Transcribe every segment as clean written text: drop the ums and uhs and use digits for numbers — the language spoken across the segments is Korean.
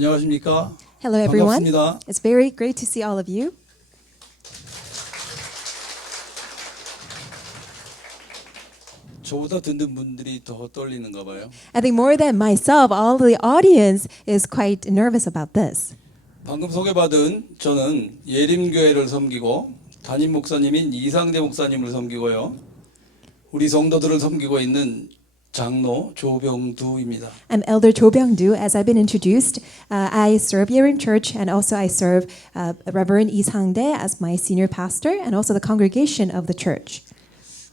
안녕하십니까? Hello, everyone. 반갑습니다. It's very great to see all of you. 저보다 듣는 분들이 더 떨리는가 봐요. I think more than myself, all the audience is quite nervous about this. 방금 소개받은 저는 예림교회를 섬기고 담임 목사님인 이상대 목사님을 섬기고요. 우리 성도들을 섬기고 있는 장로 조병두입니다. I'm Elder Cho Byung-do. As I've been introduced, I serve Yerim Church, and also I serve Reverend Lee Sang-dae as my senior pastor, and also the congregation of the church.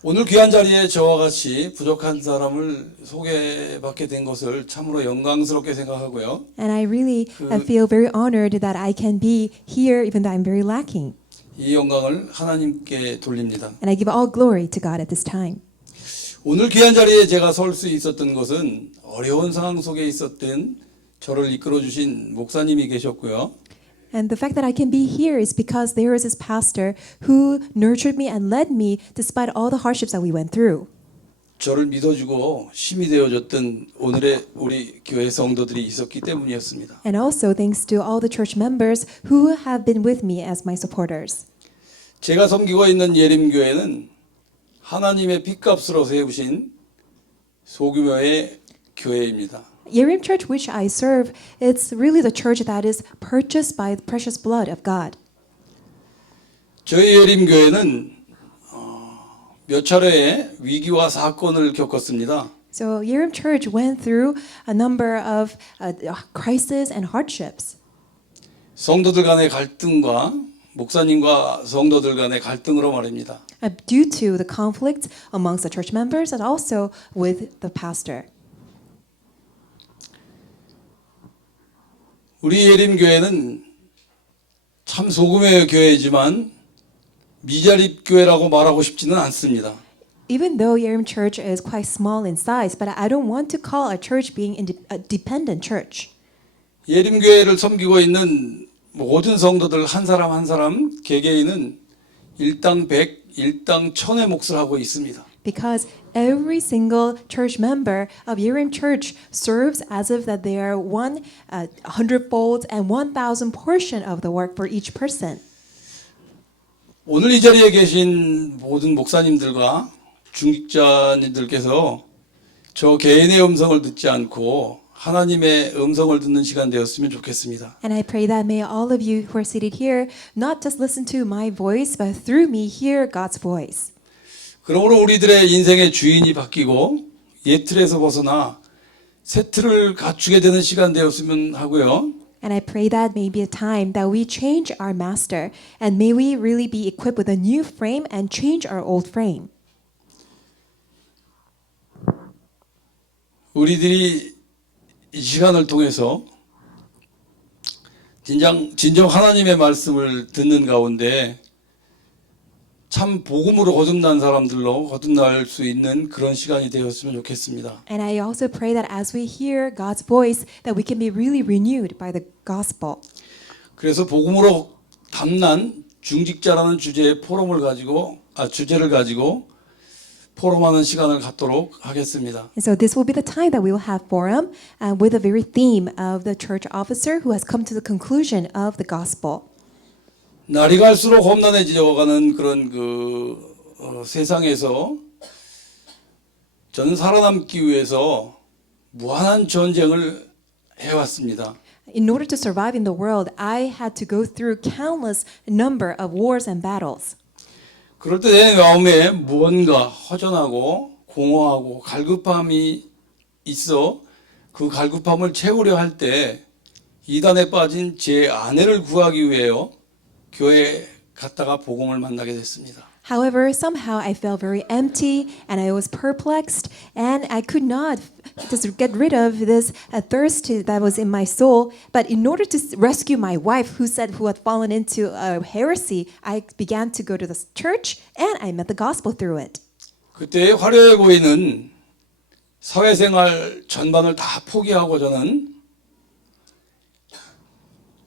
오늘 귀한 자리에 저와 같이 부족한 사람을 소개받게 된 것을 참으로 영광스럽게 생각하고요. And I really feel very honored that I can be here, even though I'm very lacking. 이 영광을 하나님께 돌립니다. And I give all glory to God at this time. 오늘 귀한 자리에 제가 설 수 있었던 것은 어려운 상황 속에 있었던 저를 이끌어 주신 목사님이 계셨고요. And the fact that I can be here is because there is this pastor who nurtured me and led me despite all the hardships that we went through. 저를 믿어주고 힘이 되어줬던 오늘의 우리 교회 성도들이 있었기 때문이었습니다. And also thanks to all the church members who have been with me as my supporters. 제가 섬기고 있는 예림교회는 하나님의 핏값으로 세우신 소규모의 교회입니다. Yerim Church, which I serve, it's really the church that is purchased by the precious blood of God. 저희 예림교회는 몇 차례의 위기와 사건을 겪었습니다. So Yerim Church went through a number of crises and hardships. 성도들 간의 갈등과 목사님과 성도들 간의 갈등으로 말입니다. Due to the conflict amongst the church members and also with the pastor. 우리 예림교회는 참 소규모의 교회이지만 미자립 교회라고 말하고 싶지는 않습니다. Even though Yerim Church is quite small in size, but I don't want to call our church being a dependent church. 예림교회를 섬기고 있는 모든 성도들 한 사람 한 사람 개개인은 일당 100, 일당 1000의 몫을 하고 있습니다. Because every single church member of Yerim Church serves as if that they are 100-fold and 1,000 portion of the work for each person. 오늘 이 자리에 계신 모든 목사님들과 중직자님들께서 저 개인의 음성을 듣지 않고 하나님의 음성을 듣는 시간 되었으면 좋겠습니다. And I pray that may all of you who are seated here not just listen to my voice, but through me hear God's voice. 그러므로 우리들의 인생의 주인이 바뀌고 옛 틀에서 벗어나 새 틀을 갖추게 되는 시간 되었으면 하고요. And I pray that may be a time that we change our master, and may we really be equipped with a new frame and change our old frame. 우리들이 이 시간을 통해서 진정 하나님의 말씀을 듣는 가운데 참 복음으로 거듭난 사람들로 거듭날 수 있는 그런 시간이 되었으면 좋겠습니다. And I also pray that as we hear God's voice, that we can be really renewed by the gospel. 그래서 복음으로 담난 중직자라는 주제를 가지고 포럼하는 시간을 갖도록 하겠습니다. And so this will be the time that we will have forum with the very theme of the church officer who has come to the conclusion of the gospel. 날이 갈수록 험난해져가는 그런 세상에서 저는 살아남기 위해서 무한한 전쟁을 해왔습니다. In order to survive in the world, I had to go through countless number of wars and battles. 그럴 때 내 마음에 무언가 허전하고 공허하고 갈급함이 있어 그 갈급함을 채우려 할 때 이단에 빠진 제 아내를 구하기 위해요. 교회에 갔다가 복음을 만나게 됐습니다. However, somehow I felt very empty and I was perplexed and I could not just get rid of this thirst that was in my soul. But in order to rescue my wife who had fallen into a heresy, I began to go to the church and I met the gospel through it. 그때 화려해 보이는 사회생활 전반을 다 포기하고 저는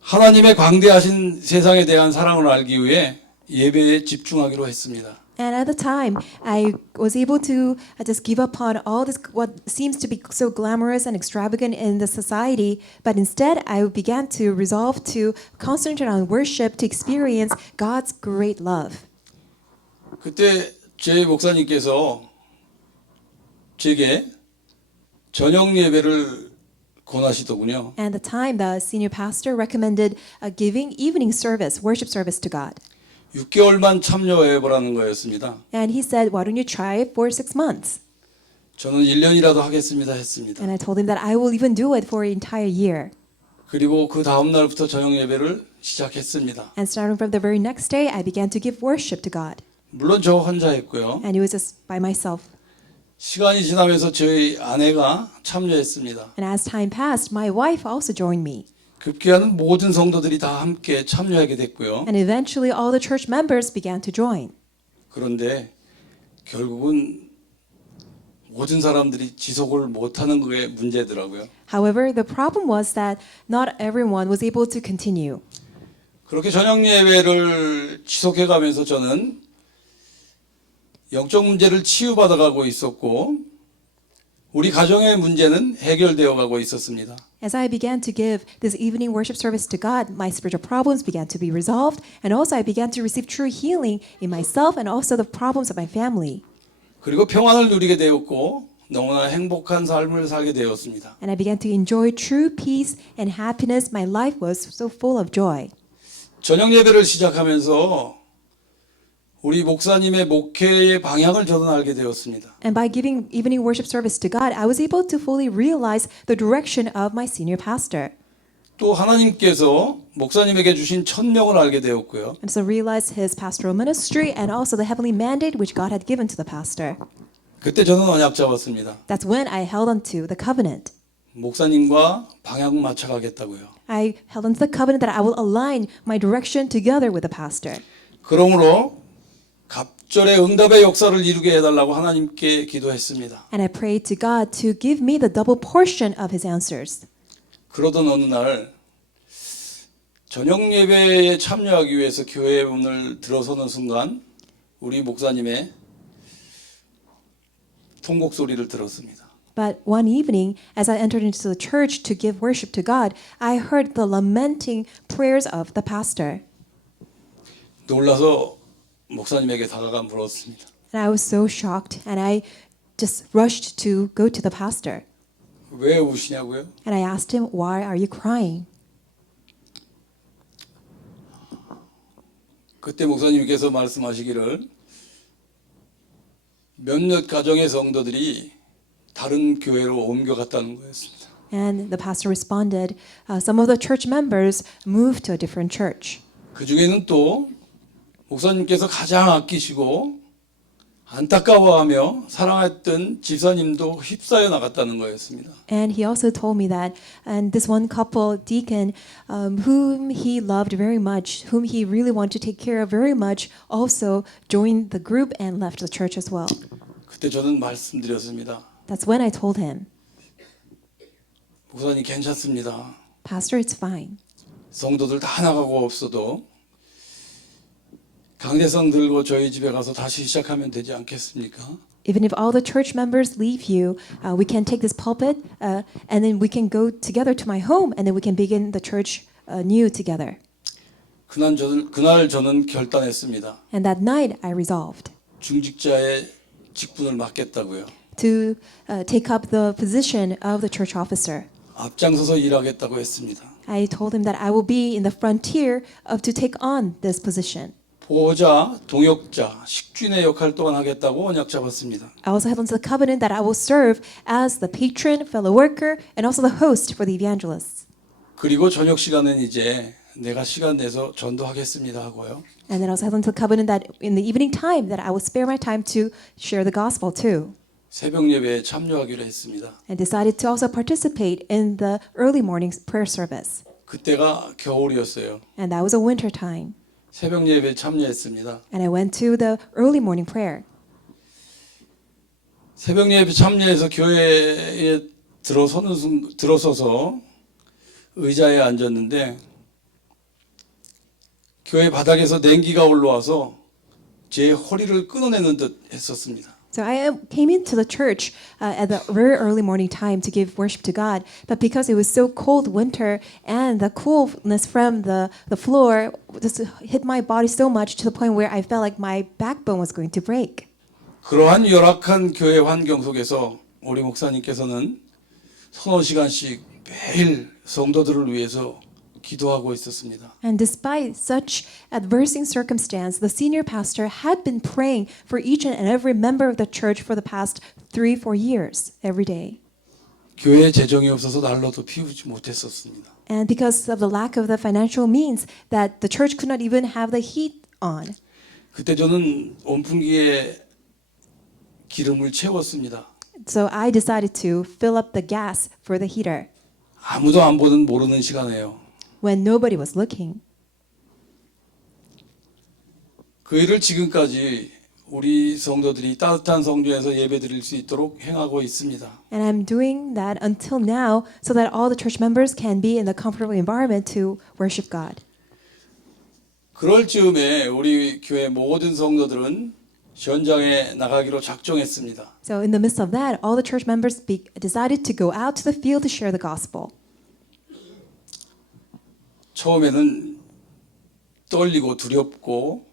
하나님의 광대하신 세상에 대한 사랑을 알기 위해 예배에 집중하기로 했습니다. And at the time, I was able to just give up on all this, what seems to be so glamorous and extravagant in the society. But instead, I began to resolve to concentrate on worship to experience God's great love. 그때 제 목사님께서 제게 저녁 예배를 권하시더군요. And at the time, the senior pastor recommended giving evening service, worship service to God. 6개월만 참여해 보라는 거였습니다. And he said, why don't you try it for 6 months? 저는 1년이라도 하겠습니다 했습니다. And I told him that I will even do it for an entire year. 그리고 그 다음 날부터 저녁 예배를 시작했습니다. And starting from the very next day, I began to give worship to God. 물론 저 혼자 했고요. And it was just by myself. 시간이 지나면서 저희 아내가 참여했습니다. And as time passed, my wife also joined me. 급기야는 모든 성도들이 다 함께 참여하게 됐고요. And eventually all the church members began to join. 그런데 결국은 모든 사람들이 지속을 못하는 게 문제더라고요. However, the problem was that not everyone was able to continue. 그렇게 저녁 예배를 지속해가면서 저는 영적 문제를 치유받아가고 있었고 우리 가정의 문제는 해결되어 가고 있었습니다. As I began to give this evening worship service to God, my spiritual problems began to be resolved, and also I began to receive true healing in myself and also the problems of my family. 그리고 평안을 누리게 되었고 너무나 행복한 삶을 살게 되었습니다. And I began to enjoy true peace and happiness. My life was so full of joy. 저녁 예배를 시작하면서 우리 목사님의 목회의 방향을 저는 알게 되었습니다. And by giving evening worship service to God, I was able to fully realize the direction of my senior pastor. 또 하나님께서 목사님에게 주신 천명을 알게 되었고요. And so realize his pastoral ministry and also the heavenly mandate which God had given to the pastor. 그때 저는 언약 잡았습니다. That's when I held onto the covenant. 목사님과 방향 맞춰가겠다고요. I held onto the covenant that I will align my direction together with the pastor. 그러므로 갑절의 응답의 역사를 이루게 해달라고 하나님께 기도했습니다. And I prayed to God to give me the double portion of his answers. 그러던 어느 날 저녁 예배에 참여하기 위해서 교회 문을 들어서는 순간 우리 목사님의 통곡 소리를 들었습니다. But one evening, as I entered into the church to give worship to God, I heard the lamenting prayers of the pastor. 놀라서 목사님에게 다가가 물었습니다. And I was so shocked, and I just rushed to go to the pastor. 왜 우시냐고요? And I asked him, why are you crying? 그때 목사님께서 말씀하시기를 몇몇 가정의 성도들이 다른 교회로 옮겨갔다는 거였습니다. And the pastor responded, some of the church members moved to a different church. 그 중에는 또 목사님께서 가장 아끼시고 안타까워하며 사랑했던 집사님도 휩싸여 나갔다는 거였습니다. And he also told me that, and this one couple, deacon, whom he loved very much, whom he really wanted to take care of very much, also joined the group and left the church as well. 그때 저는 말씀드렸습니다. That's when I told him, 목사님 괜찮습니다. Pastor, it's fine. 성도들 다 나가고 없어도 강대상 들고 저희 집에 가서 다시 시작하면 되지 않겠습니까? Even if all the church members leave you, we can take this pulpit and then we can go together to my home and then we can begin the church new together. 그날 저는 결단했습니다. And that night I resolved 중직자의 직분을 맡겠다고요. to take up the position of the church officer. 앞장서서 일하겠다고 했습니다. I told him that I will be in the frontier of to take on this position. 보호자, 동역자, 식주인의 역할 또한 하겠다고 언약 잡았습니다. I also held onto the covenant that I will serve as the patron, fellow worker, and also the host for the evangelists. 그리고 저녁 시간은 이제 내가 시간 내서 전도하겠습니다 하고요. And then I also held onto the covenant that in the evening time that I will spare my time to share the gospel too. 새벽 예배에 참여하기로 했습니다. And decided to also participate in the early morning prayer service. 그때가 겨울이었어요. And that was a winter time. 새벽 예배에 참여했습니다. And I went to the early morning prayer. 새벽 예배 참여해서 교회에 들어서서 의자에 앉았는데 교회 바닥에서 냉기가 올라와서 제 허리를 끊어내는 듯 했었습니다. So came into the church at the very early morning time to give worship to God, but because it was so cold winter and the coolness from the floor just hit my body so much to the point where I felt like my backbone was going to break. 그러한 열악한 교회 환경 속에서 우리 목사님께서는 서너 시간씩 매일 성도들을 위해서 기도하고 있었습니다. And despite such adversing circumstance, the senior pastor had been praying for each and every member of the church for the past 3-4 years every day. 교회 재정이 없어서 난로도 피우지 못했었습니다. And because of the lack of the financial means, that the church could not even have the heat on. 그때 저는 온풍기에 기름을 채웠습니다. So I decided to fill up the gas for the heater 아무도 안 보는 모르는 시간에요. when nobody was looking. 그 일을 지금까지 우리 성도들이 따뜻한 성전에서 예배드릴 수 있도록 행하고 있습니다. And I'm doing that until now so that all the church members can be in the comfortable environment to worship God. 그럴 즈음에 우리 교회 모든 성도들은 현장에 나가기로 작정했습니다. So in the midst of that, all the church members decided to go out to the field to share the gospel. 처음에는 떨리고 두렵고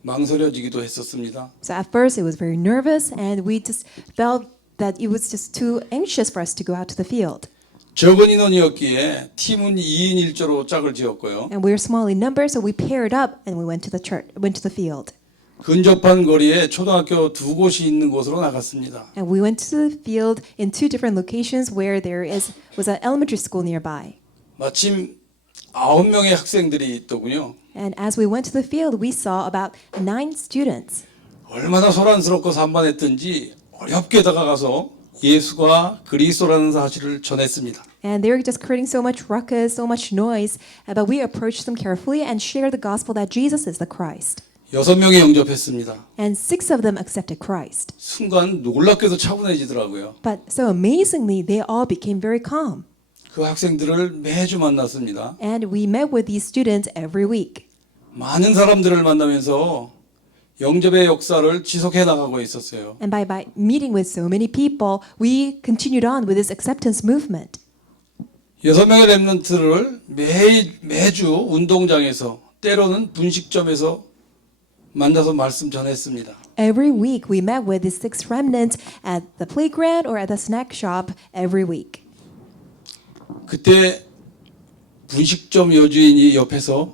망설여지기도 했었습니다. So at first it was very nervous and we just felt that it was just too anxious for us to go out to the field. 적은 인원이었기에 팀은 2인 1조로 짝을 지었고요. And we were small in number, so we paired up and we went to the field. 근접한 거리에 초등학교 두 곳이 있는 곳으로 나갔습니다. And we went to the field in 2 different locations where was an elementary school nearby. 마침 9명의 학생들이 있더군요. And as we went to the field, we saw about 9 students. 얼마나 소란스럽고 산만했던지 어렵게 다가가서 예수가 그리스도라는 사실을 전했습니다. And they were just creating so much ruckus, so much noise, but we approached them carefully and shared the gospel that Jesus is the Christ. 6명이 영접했습니다. And 6 of them accepted Christ. 순간 놀랍게도 차분해지더라고요. But so amazingly, they all became very calm. 그 학생들을 매주 만났습니다. And we met with these students every week. 많은 사람들을 만나면서 영접의 역사를 지속해 나가고 있었어요. And by meeting with so many people, we continued on with this acceptance movement. 6명의 렘넌트를 매주 운동장에서 때로는 분식점에서 만나서 말씀 전했습니다. Every week we met with these 6 remnants at the playground or at the snack shop every week. 그때 분식점 여주인이 옆에서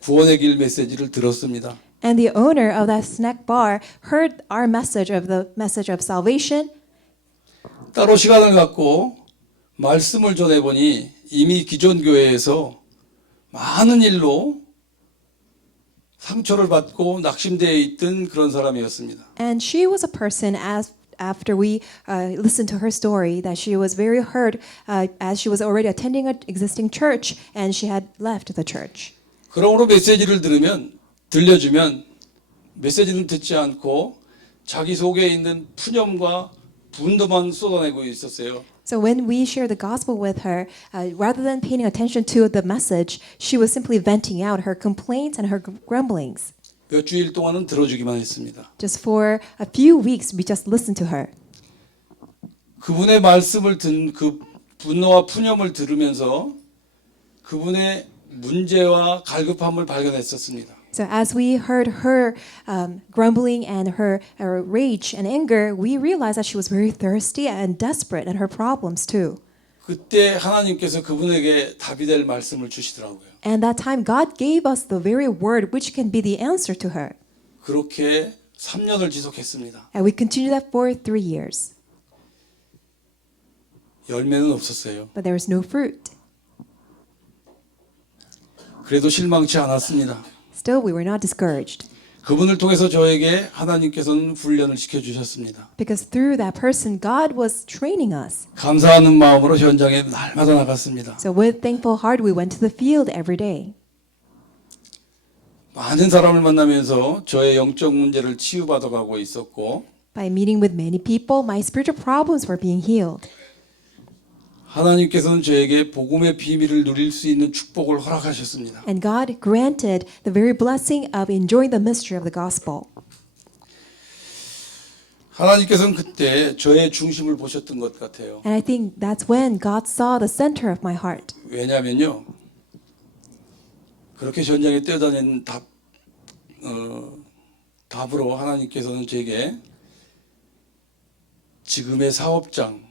구원의 길 메시지를 들었습니다. And the owner of that snack bar heard our message of salvation. 따로 시간을 갖고 말씀을 전해보니 이미 기존 교회에서 많은 일로 상처를 받고 낙심되어 있던 그런 사람이었습니다. And she was a person after we listened to her story that she was very hurt as she was already attending an existing church and she had left the church. 그러므로 메시지를 들려주면 메시지는 듣지 않고 자기 속에 있는 푸념과 분노만 쏟아내고 있었어요. So when we shared the gospel with her, rather than paying attention to the message, she was simply venting out her complaints and her grumblings. 몇 주일 동안은 들어주기만 했습니다. Just for a few weeks, we just listened to her. 그분의 말씀을 듣는 그 분노와 푸념을 들으면서 그분의 문제와 갈급함을 발견했었습니다. So as we heard her grumbling and her rage and anger, we realized that she was very thirsty and desperate and her problems too. 그때 하나님께서 그분에게 답이 될 말씀을 주시더라고요. And that time God gave us the very word which can be the answer to her. 그렇게 3년을 지속했습니다. And we continued that for 3 years. 열매는 없었어요. But there was no fruit. 그래도 실망치 않았습니다. Still, we were not discouraged. 그분을 통해서 저에게 하나님께서는 훈련을 시켜주셨습니다. Because through that person, God was training us. 감사하는 마음으로 현장에 날마다 나갔습니다. So with thankful heart, we went to the field every day. 많은 사람을 만나면서 저의 영적 문제를 치유받아 가고 있었고 By meeting with many people, my spiritual problems were being healed. 하나님께서는 저에게 복음의 비밀을 누릴 수 있는 축복을 허락하셨습니다. And God granted the very blessing of enjoying the mystery of the gospel. 하나님께서는 그때 저의 중심을 보셨던 것 같아요. And I think that's when God saw the center of my heart. 왜냐하면요, 그렇게 전장에 뛰어다니는 답으로 하나님께서는 제게 지금의 사업장,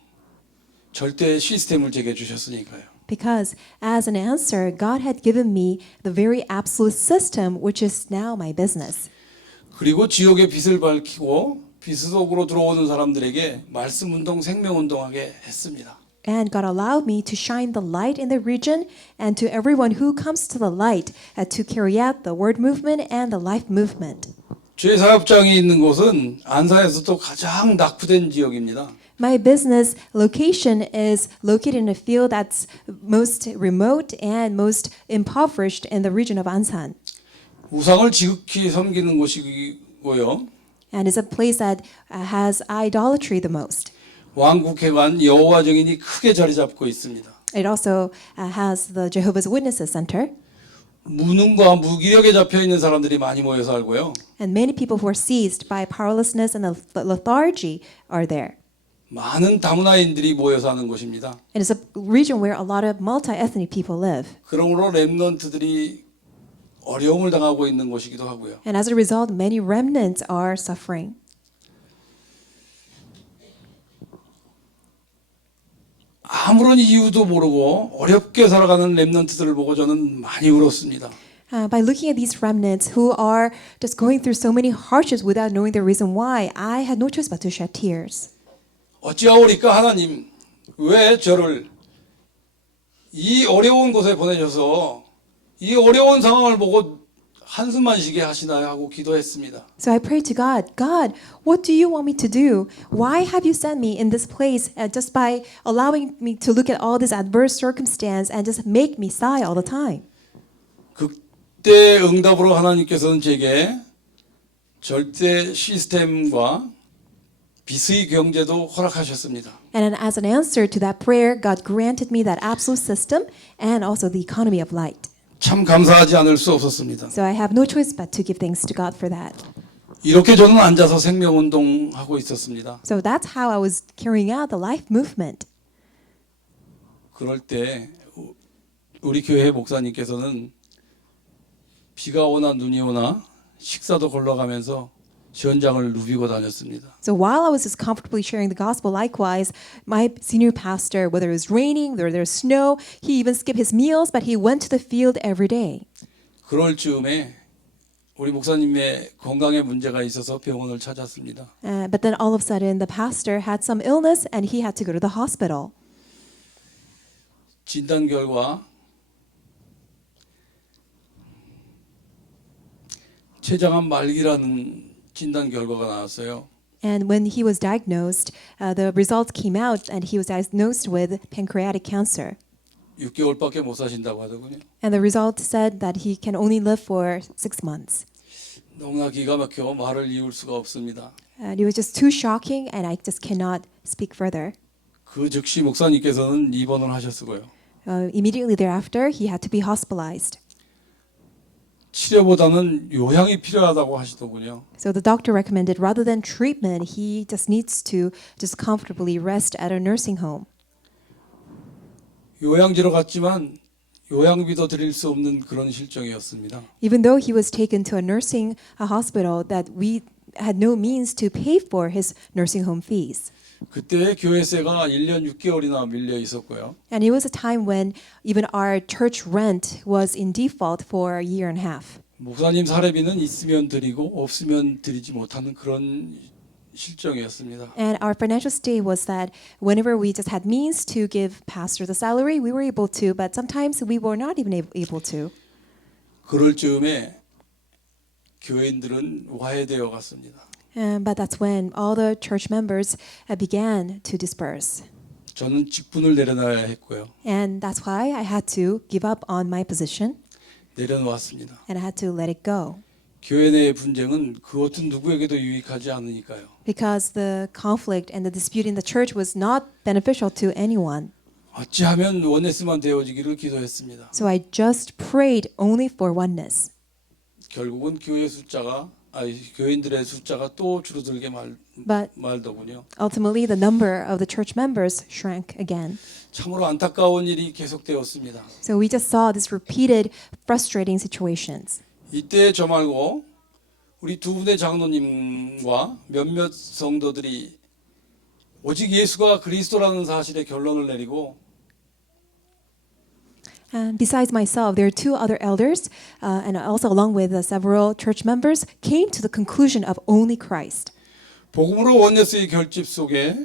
절대 시스템을 제게 주셨으니까요. Because as an answer, God had given me the very absolute system, which is now my business. 그리고 지옥의 빛을 밝히고 빛 속으로 들어오는 사람들에게 말씀 운동, 생명 운동하게 했습니다. And God allowed me to shine the light in the region and to everyone who comes to the light to carry out the word movement and the life movement. 제 사업장이 있는 곳은 안산에서도 가장 낙후된 지역입니다. My business location is located in a field that's most remote and most impoverished in the region of Ansan. 우상을 지극히 섬기는 곳이고요. And it's a place that has idolatry the most. 왕국회관 여호와 증인이 크게 자리 잡고 있습니다. It also has the Jehovah's Witnesses Center. 무능과 무기력에 잡혀 있는 사람들이 많이 모여 살고요. And many people who are seized by powerlessness and lethargy are there. 많은 다문화인들이 모여 사는 곳입니다. It is a region where a lot of multi-ethnic people live. 그러므로 렘넌트들이 어려움을 당하고 있는 곳이기도 하고요. And as a result, many remnants are suffering. 아무런 이유도 모르고 어렵게 살아가는 렘넌트들을 보고 저는 많이 울었습니다. By looking at these remnants who are just going through so many hardships without knowing the reason why, I had no choice but to shed tears. 어찌하오리까 하나님, 왜 저를 이 어려운 곳에 보내셔서 이 어려운 상황을 보고 한숨만 쉬게 하시나요? 하고 기도했습니다. So I prayed to God, God, what do you want me to do? Why have you sent me in this place just by allowing me to look at all this adverse circumstance and just make me sigh all the time? 그때 응답으로 하나님께서는 제게 절대 시스템과 빛의 경제도 허락하셨습니다. And as an answer to that prayer, God granted me that absolute system and also the economy of light. 참 감사하지 않을 수 없었습니다. So I have no choice but to give thanks to God for that. 이렇게 저는 앉아서 생명운동하고 있었습니다. So that's how I was carrying out the life movement. 그럴 때 우리 교회 목사님께서는 비가 오나 눈이 오나 식사도 걸러가면서 현장을 누비고 다녔습니다. So while I was just comfortably sharing the gospel, likewise, my senior pastor, whether it was raining or there was snow, he even skipped his meals, but he went to the field every day. 그럴 즈음에 우리 목사님의 건강에 문제가 있어서 병원을 찾았습니다. But then all of a sudden, the pastor had some illness and he had to go to the hospital. 진단 결과 췌장암 말기라는 진단 결과가 나왔어요. And when he was diagnosed, the results came out and he was diagnosed with pancreatic cancer. 6개월밖에 못 사신다고 하더군요. And the result said that he can only live for 6 months. 너무나 기가 막혀 말을 이을 수가 없습니다. And it was just too shocking and I just cannot speak further. 그 즉시 목사님께서는 입원을 하셨고요. Immediately thereafter, he had to be hospitalized. 치료보다는 요양이 필요하다고 하시더군요. So the doctor recommended rather than treatment, he just needs to just comfortably rest at a nursing home. 요양지로 갔지만 요양비도 드릴 수 없는 그런 실정이었습니다. Even though he was taken to a nursing hospital, that we had no means to pay for his nursing home fees. 그때 교회세가 1년 6개월이나 밀려 있었고요. And it was a time when even our church rent was in default for a year and a half. 목사님 사례비는 있으면 드리고 없으면 드리지 못하는 그런 실정이었습니다. And our financial state was that whenever we just had means to give pastor the salary, we were able to, but sometimes we were not even able to. 그럴 즈음에 교인들은 와해되어 갔습니다. But that's when all the church members began to disperse. 저는 직분을 내려놔야 했고요. And that's why I had to give up on my position 내려놓았습니다. and I had to let it go. 교회 내의 분쟁은 그 어떤 누구에게도 유익하지 않으니까요. Because the conflict and the dispute in the church was not beneficial to anyone. 어찌하면 원네스만 되어지기를 기도했습니다. So I just prayed only for oneness. 결국은 교회 숫자가 교인들의 숫자가 또 줄어들게 But 말더군요. ultimately, the number of the church members shrank again. 참으로 안타까운 일이 계속되었습니다. So we just saw this repeated frustrating situations. 이때 저 말고 우리 두 분의 장로님과 몇몇 성도들이 오직 예수가 그리스도라는 사실에 결론을 내리고 And besides myself, there are two other elders, and also along with several church members, came to the conclusion of only Christ. 복음으로 원네스의 결집 속에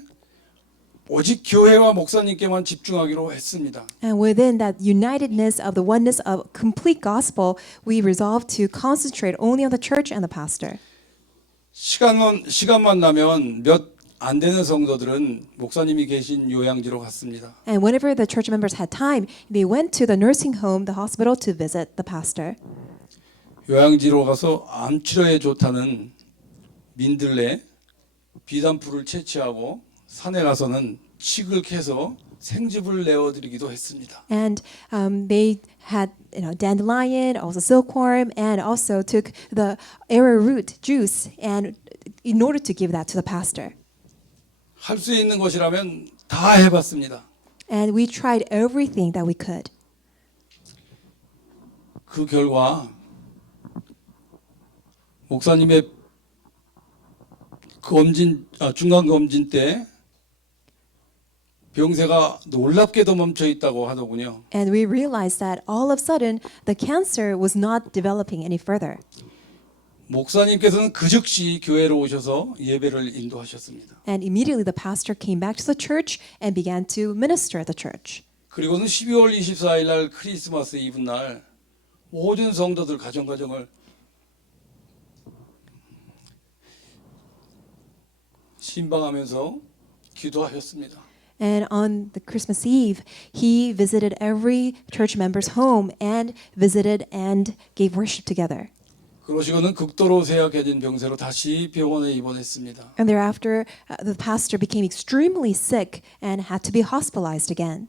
오직 교회와 목사님께만 집중하기로 했습니다. And within that unitedness of the oneness of complete gospel, we resolved to concentrate only on the church and the pastor. 시간만 나면 몇 안 되는 성도들은 목사님이 계신 요양지로 갔습니다. And whenever the church members had time, they went to the nursing home, the hospital, to visit the pastor. 요양지로 가서 암 치료에 좋다는 민들레 비단풀을 채취하고 산에 가서는 칡을 캐서 생즙을 내어드리기도 했습니다. And they had dandelion, also silkworm, and also took the arrowroot juice, and in order to give that to the pastor. 할 수 있는 것이라면 다 해봤습니다. And we tried everything that we could. 그 결과 목사님의 중간 검진 때 병세가 놀랍게도 멈춰 있다고 하더군요. And we realized that all of a sudden the cancer was not developing any further. 목사님께서는 그 즉시 교회로 오셔서 예배를 인도하셨습니다. And immediately the pastor came back to the church and began to minister at the church. 그리고는 12월 24일 날 크리스마스 이브 날 모든 성도들 가정을 신방하면서 기도하셨습니다. And on the Christmas Eve, he visited every church member's home and visited and gave worship together. 그러시고는 극도로 쇠약해진 병세로 다시 병원에 입원했습니다. And thereafter, the pastor became extremely sick and had to be hospitalized again.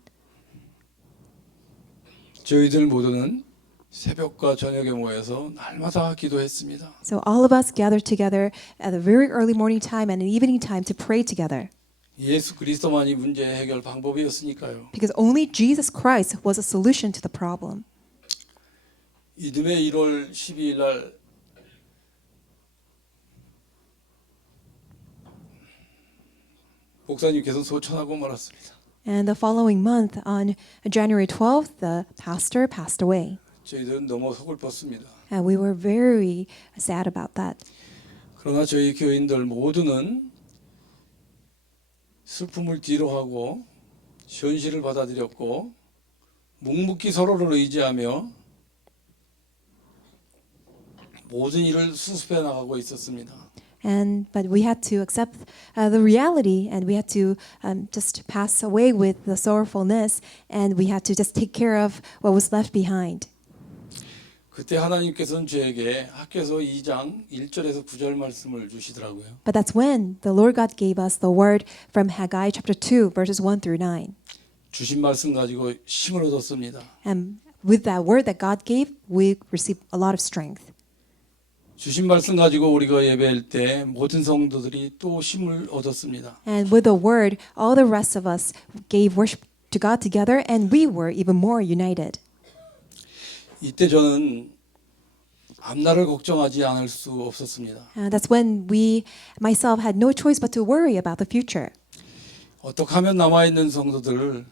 저희들 모두는 새벽과 저녁에 모여서 날마다 기도했습니다. So all of us gathered together at a very early morning time and an evening time to pray together. 예수 그리스도만이 문제 해결 방법이었으니까요. Because only Jesus Christ was a solution to the problem. 이듬해 1월 12일 날 목사님께서 소천하고 말았습니다. And the following month, on January 12th, the pastor passed away. 저희들은 너무 서글펐습니다. And we were very sad about that. 그러나 저희 교인들 모두는 슬픔을 뒤로하고 현실을 받아들였고 묵묵히 서로를 의지하며 모든 일을 수습해 나가고 있었습니다. But we had to accept the reality, and we had to just pass away with the sorrowfulness, and we had to just take care of what was left behind. 그때 하나님께서는 저에게 학개서 2장 1절에서 9절 말씀을 주시더라고요. But that's when the Lord God gave us the word from Haggai chapter 2, verses 1 through 9. 주신 말씀 가지고 힘을 얻었습니다. And with that word that God gave, we received a lot of strength. 주신 말씀 가지고 우리가 예배할 때 모든 성도들이 또 힘을 얻었습니다. And with the word, all the rest of us gave worship to God together, and we were even more united. 이때 저는 앞날을 걱정하지 않을 수 없었습니다. That's when myself had no choice but to worry about the future. 어떻게 하면 남아있는 성도들을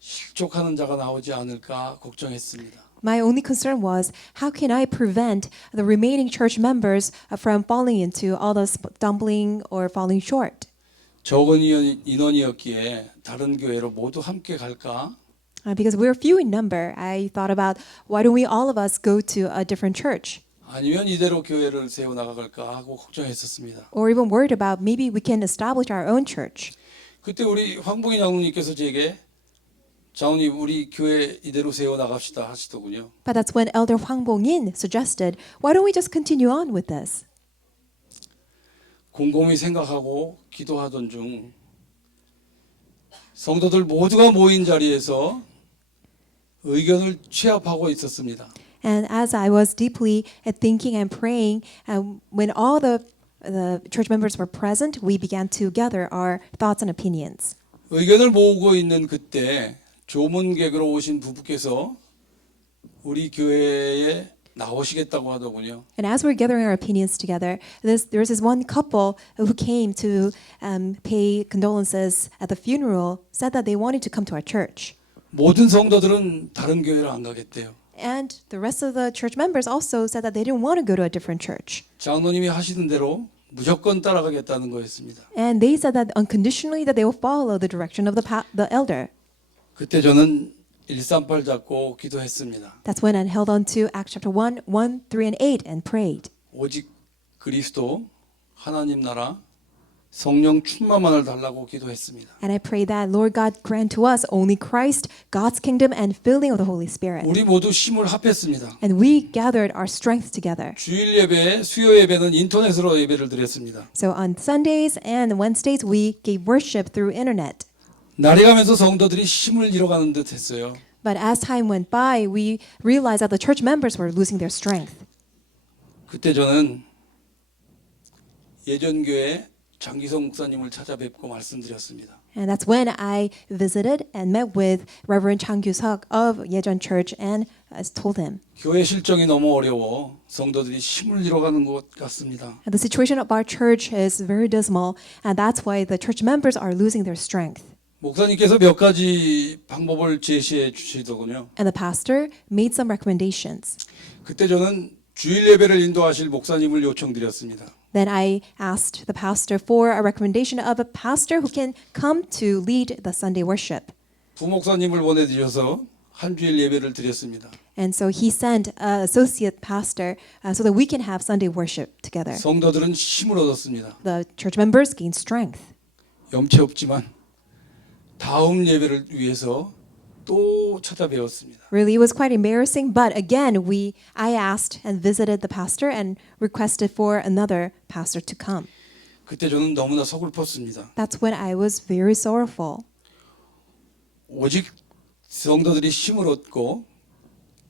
실족하는 자가 나오지 않을까 걱정했습니다. My only concern was, how can I prevent the remaining church members from falling into all the stumbling or falling short? 적은 인원이었기에 다른 교회로 모두 함께 갈까? Because we're few in number, I thought about, why don't we all of us go to a different church? 아니면 이대로 교회를 세워 나갈까 하고 걱정했었습니다. Or even worried about, maybe we can establish our own church. 그때 우리 황봉희 장로님께서 제게 장로님 우리 교회 이대로 세워 나갑시다 하시더군요. But that's when Elder Hwang Bong-in suggested, why don't we just continue on with this? 곰곰이 생각하고 기도하던 중 성도들 모두가 모인 자리에서 의견을 취합하고 있었습니다. And as I was deeply thinking and praying, when all the church members were present, we began to gather our thoughts and opinions. 의견을 모으고 있는 그때 조문객으로 오신 부부께서 우리 교회에 나오시겠다고 하더군요. And as we're gathering our opinions together, there was this one couple who came to pay condolences at the funeral, said that they wanted to come to our church. 모든 성도들은 다른 교회로 안 가겠대요. And the rest of the church members also said that they didn't want to go to a different church. 장로님이 하시는 대로 무조건 따라가겠다는 거였습니다. And they said that unconditionally that they will follow the direction of the elder. 그때 저는 138 잡고 기도했습니다. That's when I held on to Acts chapter 1, 1, 3, and 8 and prayed. 오직 그리스도 하나님 나라 성령 충만만을 달라고 기도했습니다. And I pray that Lord God grant to us only Christ, God's kingdom, and filling of the Holy Spirit. 우리 모두 힘을 합했습니다. And we gathered our strength together. 주일 예배, 수요 예배는 인터넷으로 예배를 드렸습니다. So on Sundays and Wednesdays, we gave worship through internet. 날이 가면서 성도들이 힘을 잃어가는 듯 했어요. But as time went by, we realized that the church members were losing their strength. 그때 저는 예전 교회 장기성 목사님을 찾아뵙고 말씀드렸습니다. And that's when I visited and met with Reverend Chang Kyu-seok of Yejeon Church and told him. 교회 실정이 너무 어려워 성도들이 힘을 잃어가는 것 같습니다. And the situation of our church is very dismal, and that's why the church members are losing their strength. 목사님께서 몇 가지 방법을 제시해 주시더군요. And the pastor made some recommendations. 그때 저는 주일 예배를 인도하실 목사님을 요청드렸습니다. Then I asked the pastor for a recommendation of a pastor who can come to lead the Sunday worship. 부목사님을 보내주셔서 한 주일 예배를 드렸습니다. And so he sent an associate pastor so that we can have Sunday worship together. 성도들은 힘을 얻었습니다. The church members gained strength. 염치 없지만 다음 예배를 위해서 또 찾아뵈었습니다. Really, it was quite embarrassing, but again, I asked and visited the pastor and requested for another pastor to come. 그때 저는 너무나 서글펐습니다. That's when I was very sorrowful. 오직 성도들이 힘을 얻고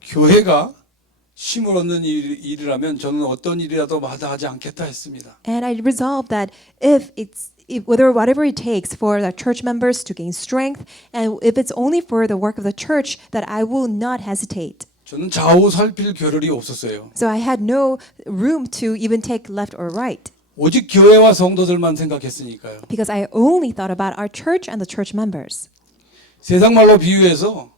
교회가 힘을 얻는 일이라면 저는 어떤 일이라도 마다하지 않겠다 했습니다. And I resolved that whatever it takes for the church members to gain strength, and if it's only for the work of the church, that I will not hesitate. 저는 좌우 살필 겨를이 없었어요. So I had no room to even take left or right, 오직 교회와 성도들만 생각했으니까요. because I only thought about our church and the church members. 세상 말로 비유해서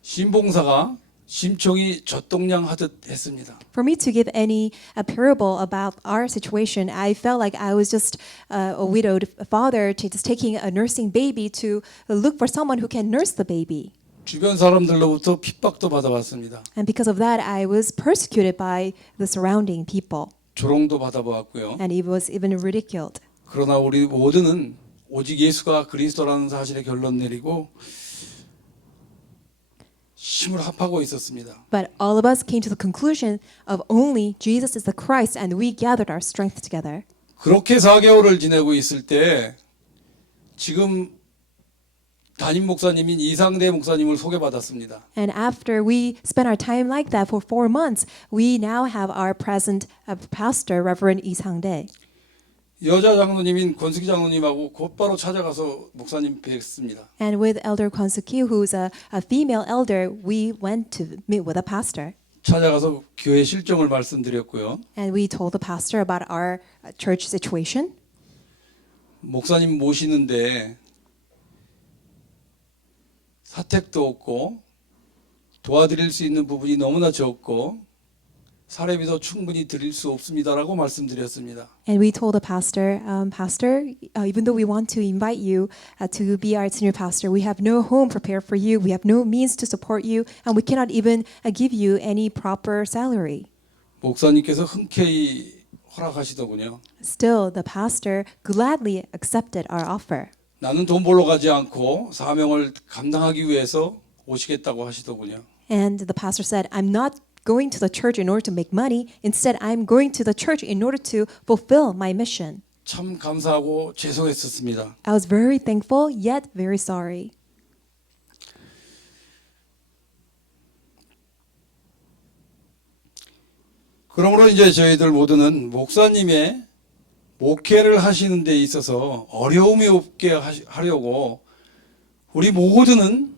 신봉사가 심청이 젖동량 하듯 했습니다. For me to give a parable about our situation, I felt like I was just a widowed father just taking a nursing baby to look for someone who can nurse the baby. 주변 사람들로부터 핍박도 받아봤습니다. And because of that, I was persecuted by the surrounding people, 조롱도 받아보았고요. and it was even ridiculed. 그러나 우리 모두는 오직 예수가 그리스도라는 사실에 결론 내리고 힘을 합하고 있었습니다. But all of us came to the conclusion of only Jesus is the Christ, and we gathered our strength together. 그렇게 4개월을 지내고 있을 때 지금 담임 목사님인 이상대 목사님을 소개받았습니다. And after we spent our time like that for 4 months, we now have our present pastor, Reverend Lee Sang-dae. 여자 장로님인 권숙희 장로님하고 곧바로 찾아가서 목사님 뵙습니다. And with Elder Kwon Suk-hee, who's a female elder, we went to meet with a pastor. 찾아가서 교회 실정을 말씀드렸고요. And we told the pastor about our church situation. 목사님 모시는데 사택도 없고 도와드릴 수 있는 부분이 너무나 적고 사례비도 충분히 드릴 수 없습니다라고 말씀드렸습니다. And we told the pastor, even though we want to invite you to be our senior pastor, we have no home prepared for you, we have no means to support you, and we cannot even give you any proper salary. 목사님께서 흔쾌히 허락하시더군요. Still, the pastor gladly accepted our offer. 나는 돈 벌러 가지 않고 사명을 감당하기 위해서 오시겠다고 하시더군요. And the pastor said, I'm not going to the church in order to make money. Instead, I'm going to the church in order to fulfill my mission. 참 감사하고 죄송했었습니다. I was very thankful, yet very sorry. 그러므로 이제 저희들 모두는 목사님의 목회를 하시는 데 있어서 어려움이 없게 하려고 우리 모두는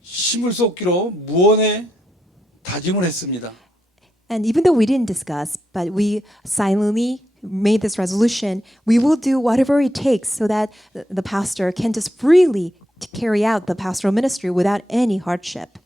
힘을 쏟기로 무언에 다짐을 했습니다. And even though we didn't discuss, but we silently made this resolution, we will do whatever it takes so that the pastor can just freely carry out the pastoral ministry without any hardship.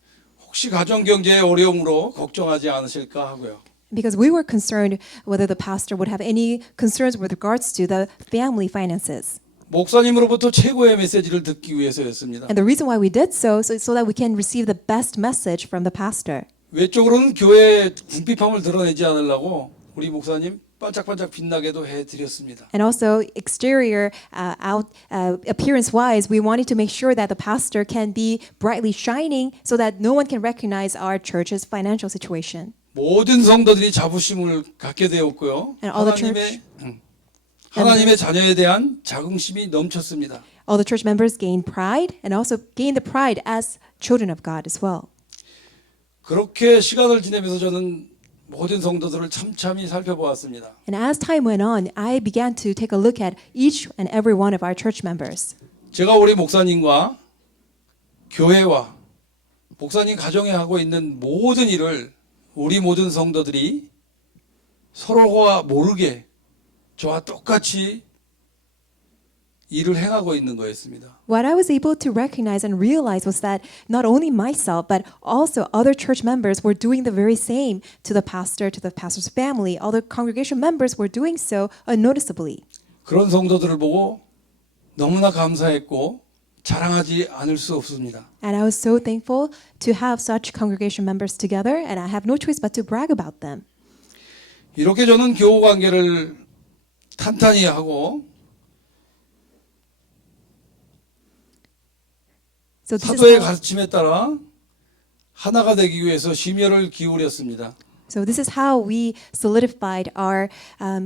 혹시 가정 경제의 어려움으로 걱정하지 않으실까 하고요. Because we were concerned whether the pastor would have any concerns with regards to the family finances. 목사님으로부터 최고의 메시지를 듣기 위해서였습니다. And the reason why we did so that we can receive the best message from the pastor. 외적으로는 교회의 궁핍함을 드러내지 않으려고 우리 목사님 반짝반짝 빛나게도 해드렸습니다. And also exterior appearance wise, we wanted to make sure that the pastor can be brightly shining so that no one can recognize our church's financial situation. 모든 성도들이 자부심을 갖게 되었고요. And all the 하나님의 자녀에 대한 자긍심이 넘쳤습니다. All the church members gained pride and also gained the pride as children of God as well. 그렇게 시간을 지내면서 저는 모든 성도들을 참참히 살펴보았습니다. And as time went on, I began to take a look at each and every one of our church members. 제가 우리 목사님과 교회와 목사님 가정에 하고 있는 모든 일을 우리 모든 성도들이 서로가 모르게 저와 똑같이 일을 행하고 있는 거였습니다. What I was able to recognize and realize was that not only myself, but also other church members were doing the very same to the pastor's family. Other congregation members were doing so unnoticeably. 그런 성도들을 보고 너무나 감사했고 자랑하지 않을 수 없습니다. And I was so thankful to have such congregation members together, and I have no choice but to brag about them. 이렇게 저는 교우 관계를 탄탄히 하고 So this 사도의 is how, 가르침에 따라 하나가 되기 위해서 심혈을 기울였습니다. so this is how we solidified our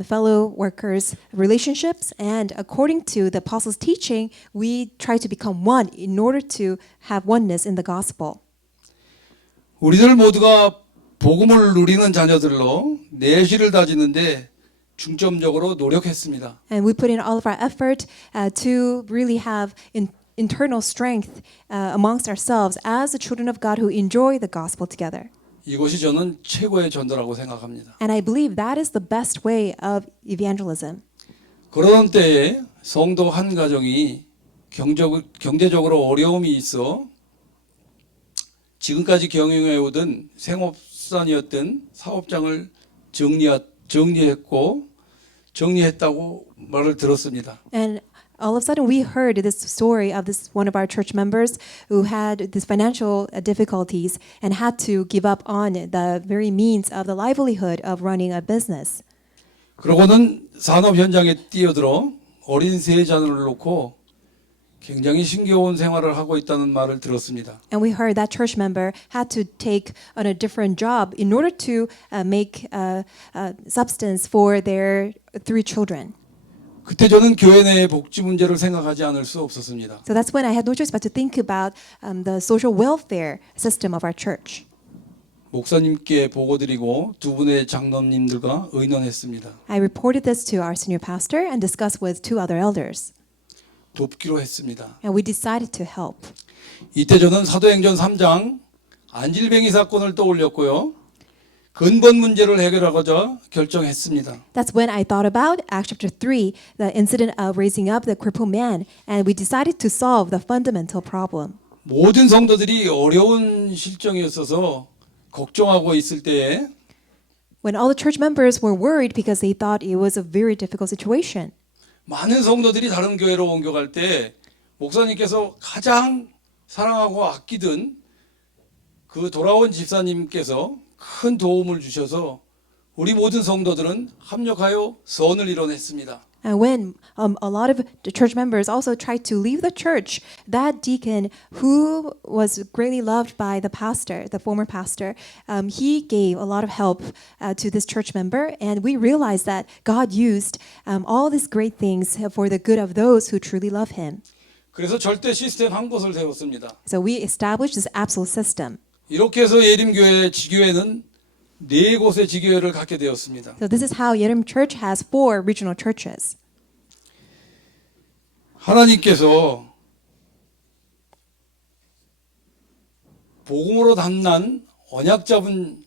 fellow workers' relationships, and according to the apostles' teaching, we try to become one in order to have oneness in the gospel. 우리들 모두가 복음을 누리는 자녀들로 내실을 다지는데 중점적으로 노력했습니다. And we put in all of our effort to really have internal strength amongst ourselves as the children of God who enjoy the gospel together. 이것이 저는 최고의 전도라고 생각합니다. And I believe that is the best way of evangelism. 그러던 때에 성도 한 가정이 경제적으로 어려움이 있어 지금까지 경영해오던 생업산이었던 사업장을 정리했다고 말을 들었습니다. And all of a sudden we heard this story of this one of our church members who had these financial difficulties and had to give up on the very means of the livelihood of running a business. 그러고는 산업 현장에 뛰어들어 어린 세 자녀를 놓고 굉장히 신겨운 생활을 하고 있다는 말을 들었습니다. And we heard that church member had to take on a different job in order to make substance for their 3 children. 그때 저는 교회 내의 복지 문제를 생각하지 않을 수 없었습니다. So that's when I had no choice but to think about the social welfare system of our church. 목사님께 보고드리고 두 분의 장로님들과 의논했습니다. I reported this to our senior pastor and discussed with 2 other elders. 돕기로 했습니다. And we decided to help. 이때 저는 사도행전 3장 안질뱅이 사건을 떠올렸고요. 근본 문제를 해결하고자 결정했습니다. That's when I thought about Acts chapter 3, the incident of raising up the crippled man, and we decided to solve the fundamental problem. 모든 성도들이 어려운 실정이었어서 걱정하고 있을 때에 When all the church members were worried because they thought it was a very difficult situation. 많은 성도들이 다른 교회로 옮겨갈 때 목사님께서 가장 사랑하고 아끼던 그 돌아온 집사님께서 큰 도움을 주셔서 우리 모든 성도들은 합력하여 선을 이뤄냈습니다. And when a lot of the church members also tried to leave the church, that deacon who was greatly loved by the pastor, the former pastor, he gave a lot of help to this church member, and we realized that God used all these great things for the good of those who truly love Him. 그래서 절대 시스템 한 곳을 세웠습니다. So we established this absolute system. 이렇게 해서 예림교회 지교회는 4곳의 지교회를 갖게 되었습니다. So this is how Yerim Church has 4 regional churches. 하나님께서 복음으로 담난 언약 잡은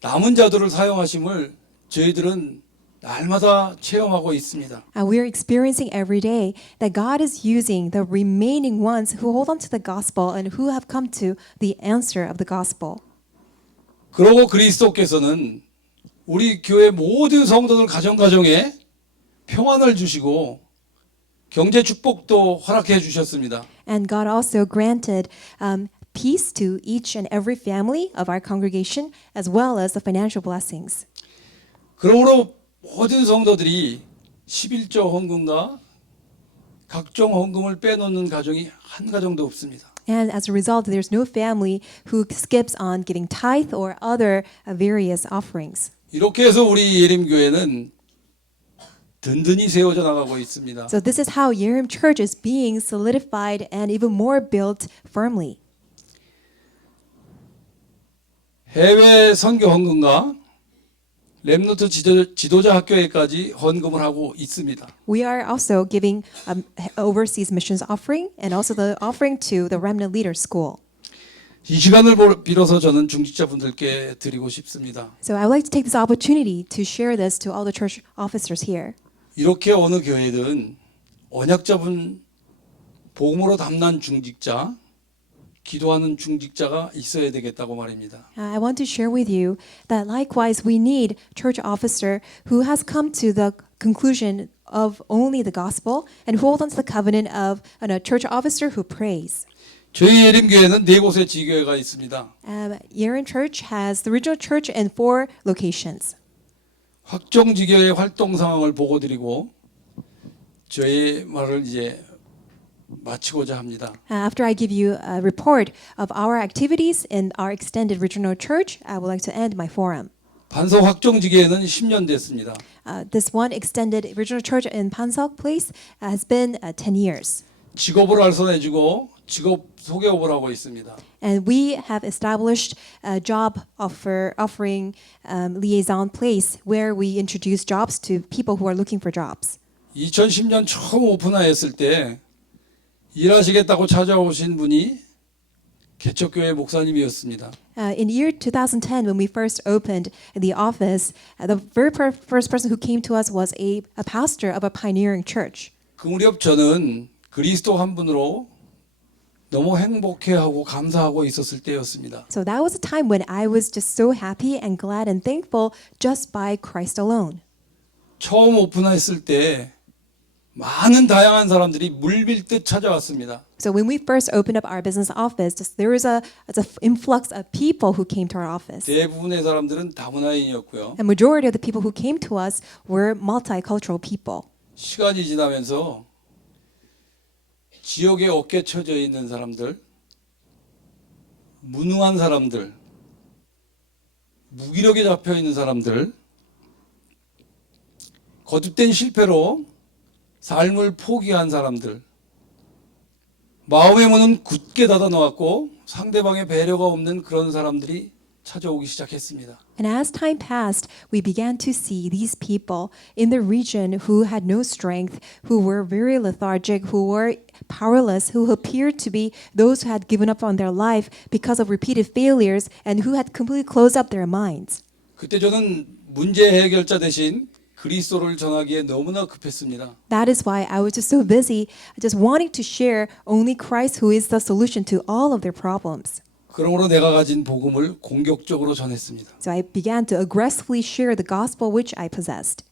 남은 자들을 사용하심을 저희들은 날마다 체험하고 있습니다. And we are experiencing every day that God is using the remaining ones who hold on to the gospel and who have come to the answer of the gospel. 그러고 그리스도께서는 우리 교회 모든 성도들 가정가정에 평안을 주시고 경제 축복도 허락해 주셨습니다. And God also granted peace to each and every family of our congregation, as well as the financial blessings. 그러므로 모든 성도들이 11조 헌금과 각종 헌금을 빼놓는 가정이 한 가정도 없습니다. And as a result, there's no family who skips on giving tithe or other various offerings. 이렇게 해서 우리 예림교회는 든든히 세워져 나가고 있습니다. So this is how Yerim Church is being solidified and even more built firmly. 해외 선교 헌금과 렘노트 지도자 학교에까지 헌금을 하고 있습니다. We are also giving overseas missions offering and also the offering to the Remnant Leader School. 이 시간을 빌어서 저는 중직자분들께 드리고 싶습니다. So I would like to take this opportunity to share this to all the church officers here. 이렇게 어느 교회든 언약 잡은 복음으로 담난 중직자, 기도하는 중직자가 있어야 되겠다고 말입니다. I want to share with you that likewise we need church officer who has come to the conclusion of only the gospel and who hold on to the covenant of a church officer who prays. 저희 예림교회는 4곳의 지교회가 있습니다. Yerim Church has the original church in 4 locations. 확정 지교회 활동 상황을 보고 드리고 저희 말을 이제 마치고자 합니다. After I give you a report of our activities in our extended regional church, I would like to end my forum. 반석 확정 지교회는 10년 됐습니다. This one extended regional church in Pansok Place has been 10 years. 직업을 알선해주고 직업 소개업을 하고 있습니다. And we have established a job offering liaison place where we introduce jobs to people who are looking for jobs. 2010년 처음 오픈하였을 때 일하시겠다고 찾아오신 분이 개척교회 목사님이었습니다. In year 2010, when we first opened the office, the very first person who came to us was a pastor of a pioneering church. 그 무렵 저는 그리스도 한 분으로 너무 행복해하고 감사하고 있었을 때였습니다. So that was a time when I was just so happy and glad and thankful just by Christ alone. 처음 오픈했을 때 많은 다양한 사람들이 물밀듯 찾아왔습니다. So when we first opened up our business office, there was an influx of people who came to our office. 대부분의 사람들은 다문화인이었고요. The majority of the people who came to us were multicultural people. 시간이 지나면서 지역에 어깨 쳐져 있는 사람들, 무능한 사람들, 무기력에 잡혀 있는 사람들, 거듭된 실패로 삶을 포기한 사람들, 마음의 문은 굳게 닫아 놓았고 상대방의 배려가 없는 그런 사람들이 찾아오기 시작했습니다. And as time passed, we began to see these people in the region who had no strength, who were very lethargic, who were powerless, who appeared to be those who had given up on their life because of repeated failures and who had completely closed up their minds. 그때 저는 문제 해결자 대신 그리스도를 전하기에 너무나 급했습니다. That is why I was just so busy just wanting to share only Christ who is the solution to all of their problems. 그러므로 내가 가진 복음을 공격적으로 전했습니다. So I began to aggressively share the gospel which I possessed.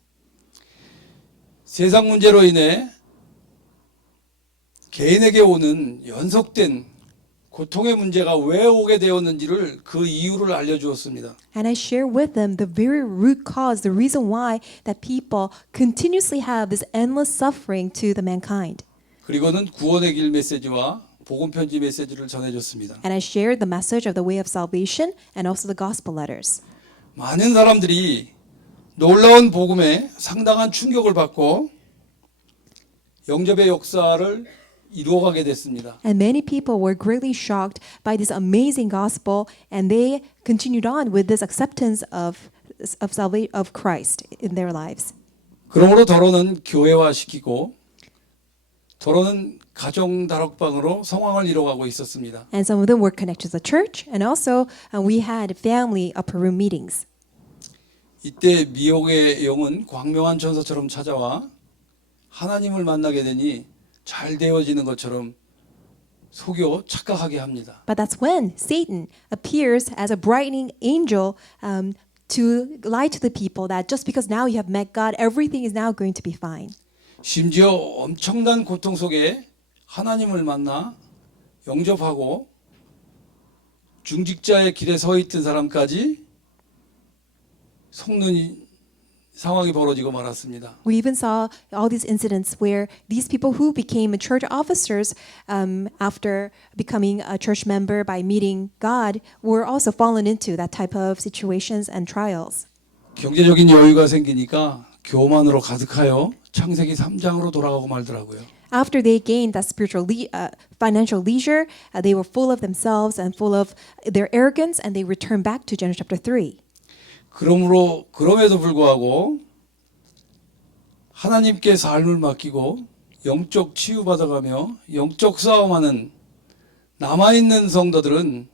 세상 문제로 인해 개인에게 오는 연속된 고통의 문제가 왜 오게 되었는지를 그 이유를 알려주었습니다. And I share with them the very root cause, the reason why that people continuously have this endless suffering to the mankind. 그리고는 구원의 길 메시지와 복음 편지 메시지를 전해줬습니다. And I shared the message of the way of salvation and also the gospel letters. 많은 사람들이 놀라운 복음에 상당한 충격을 받고 영접의 역사를 이루어가게 됐습니다. And many people were greatly shocked by this amazing gospel, and they continued on with this acceptance of Christ in their lives. 그러므로 더러는 교회화시키고 더러는 가정 다락방으로 성황을 이뤄가고 있었습니다. And some of them were connected to the church, and also we had family upper room meetings. 이때 미혹의 영은 광명한 천사처럼 찾아와 하나님을 만나게 되니 잘 되어지는 것처럼 속여 착각하게 합니다. But that's when Satan appears as a brightening angel to lie to the people that just because now you have met God, everything is now going to be fine. 심지어 엄청난 고통 속에 하나님을 만나 영접하고 중직자의 길에 서 있던 사람까지 속는 상황이 벌어지고 말았습니다. We even saw all these incidents where these people who became church officers after becoming a church member by meeting God were also fallen into that type of situations and trials. 경제적인 여유가 생기니까 교만으로 가득하여 창세기 3장으로 돌아가고 말더라고요. After they gained that spiritual financial leisure, they were full of themselves and full of their arrogance, and they returned back to Genesis chapter 3. 그럼에도 불구하고 하나님께 삶을 맡기고 영적 치유받아가며 영적 싸움하는 남아있는 성도들은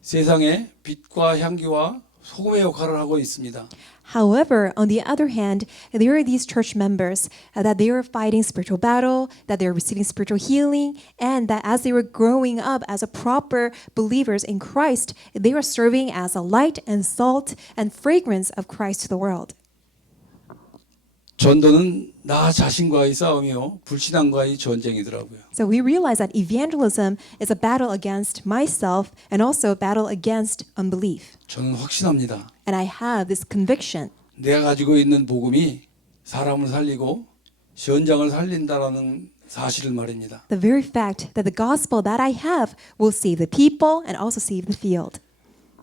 세상에 빛과 향기와 소금의 역할을 하고 있습니다. However, on the other hand, there are these church members that they are fighting spiritual battle, that they are receiving spiritual healing, and that as they were growing up as a proper believers in Christ, they were serving as a light and salt and fragrance of Christ to the world. 전도는 나 자신과의 싸움이요 불신앙과의 전쟁이더라고요. So we realize that evangelism is a battle against myself and also a battle against unbelief. 저는 확신합니다. And I have this conviction 내가 가지고 있는 복음이 사람을 살리고 현장을 살린다라는 사실을 말입니다. the very fact that the gospel that I have will save the people and also save the field.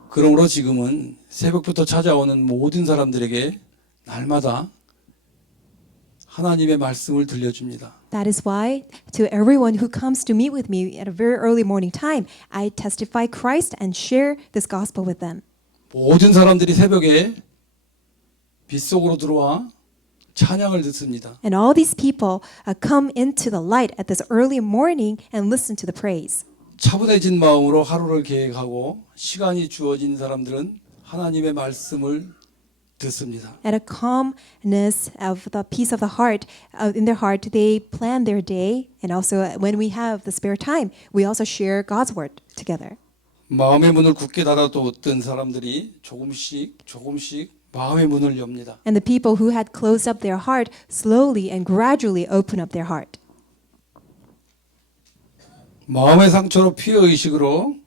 그러므로 지금은 새벽부터 찾아오는 모든 사람들에게 날마다 하나님의 말씀을 들려줍니다. That is why to everyone who comes to meet with me at a very early morning time, I testify Christ and share this gospel with them. 모든 사람들이 새벽에 빛 속으로 들어와 찬양을 듣습니다. And all these people come into the light at this early morning and listen to the praise. 차분해진 마음으로 하루를 계획하고 시간이 주어진 사람들은 하나님의 말씀을 듣습니다. At a calmness of the peace of the heart, in their heart, they plan their day. And also when we have the spare time, we also share God's word together. 마음의 문을 굳게 닫아뒀던 사람들이 조금씩 마음의 문을 엽니다. And the people who had closed up their heart slowly and gradually open up their heart. 마음의 상처로 피해 의식으로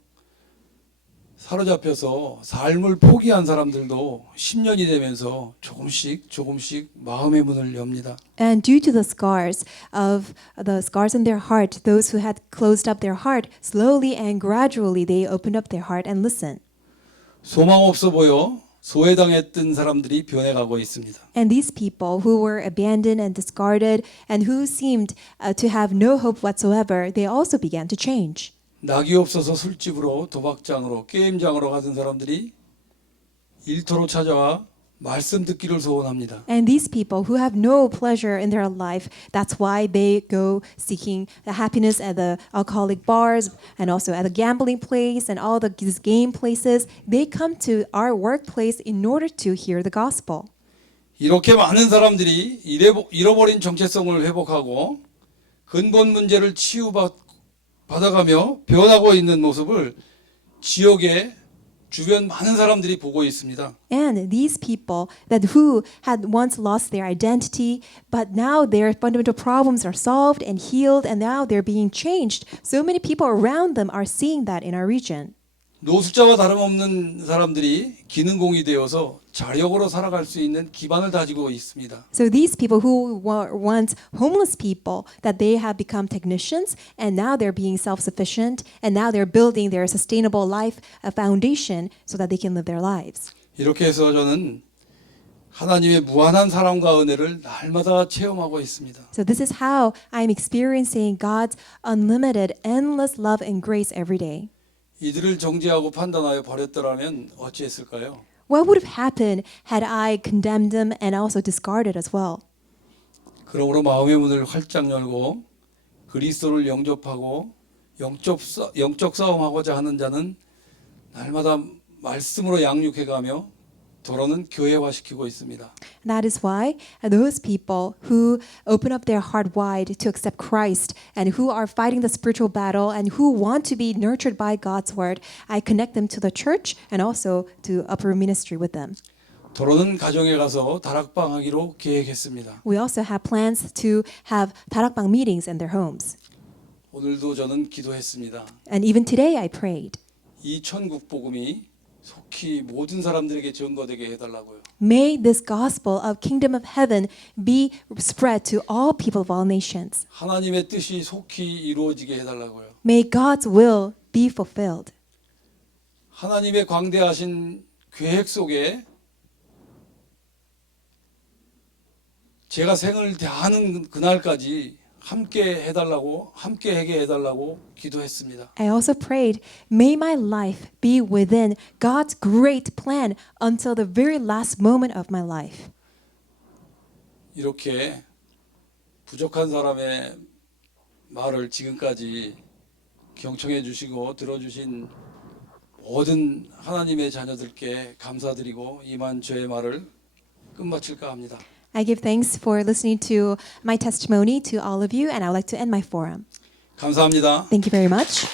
사로잡혀서 삶을 포기한 사람들도 10년이 되면서 조금씩 마음의 문을 엽니다. And due to the scars in their heart, those who had closed up their heart, slowly and gradually they opened up their heart and listened. 소망 없어 보여 소외당했던 사람들이 변해가고 있습니다. And these people who were abandoned and discarded and who seemed to have no hope whatsoever, they also began to change. 낙이 없어서 술집으로 도박장으로 게임장으로 가던 사람들이 일터로 찾아와 말씀 듣기를 소원합니다. And these people who have no pleasure in their life, that's why they go seeking the happiness at the alcoholic bars and also at the gambling place and all these game places. They come to our workplace in order to hear the gospel. 이렇게 많은 사람들이 잃어버린 정체성을 회복하고 근본 문제를 치유받아가며 변하고 있는 모습을 지역의 주변 많은 사람들이 보고 있습니다. And these people who had once lost their identity, but now their fundamental problems are solved and healed, and now they're being changed. So many people around them are seeing that in our region. 노숙자와 다름없는 사람들이 기능공이 되어서 자력으로 살아갈 수 있는 기반을 다지고 있습니다. So these people who were once homeless people, that they have become technicians, and now they're being self-sufficient, and now they're building their sustainable life foundation so that they can live their lives. 이렇게 해서 저는 하나님의 무한한 사랑과 은혜를 날마다 체험하고 있습니다. So this is how I'm experiencing God's unlimited, endless love and grace every day. 이들을 정죄하고 판단하여 버렸더라면 어찌했을까요? What would have happened had I condemned them and also discarded as well? 그러므로 마음의 문을 활짝 열고 그리스도를 영접하고 영적 싸움하고자 하는 자는 날마다 말씀으로 양육해가며 도로는 교회화시키고 있습니다. That is why those people who open up their heart wide to accept Christ and who are fighting the spiritual battle and who want to be nurtured by God's word, I connect them to the church and also to upper ministry with them. 도로는 가정에 가서 다락방 하기로 계획했습니다. We also have plans to have 다락방 meetings in their homes. 오늘도 저는 기도했습니다. And even today I prayed. 이 천국 복음이 속히 모든 사람들에게 전거되게 해달라고요. May this gospel of kingdom of heaven be spread to all people of all nations. 하나님의 뜻이 속히 이루어지게 해달라고요. May God's will be fulfilled. 하나님의 광대하신 계획 속에 제가 생을 다하는 그날까지 함께 해달라고, 함께 하게 해달라고 기도했습니다. I also prayed, may my life be within God's great plan until the very last moment of my life. 이렇게 부족한 사람의 말을 지금까지 경청해 주시고 들어주신 모든 하나님의 자녀들께 감사드리고 이만 저의 말을 끝마칠까 합니다. I give thanks for listening to my testimony to all of you, and I would like to end my forum. 감사합니다. Thank you very much.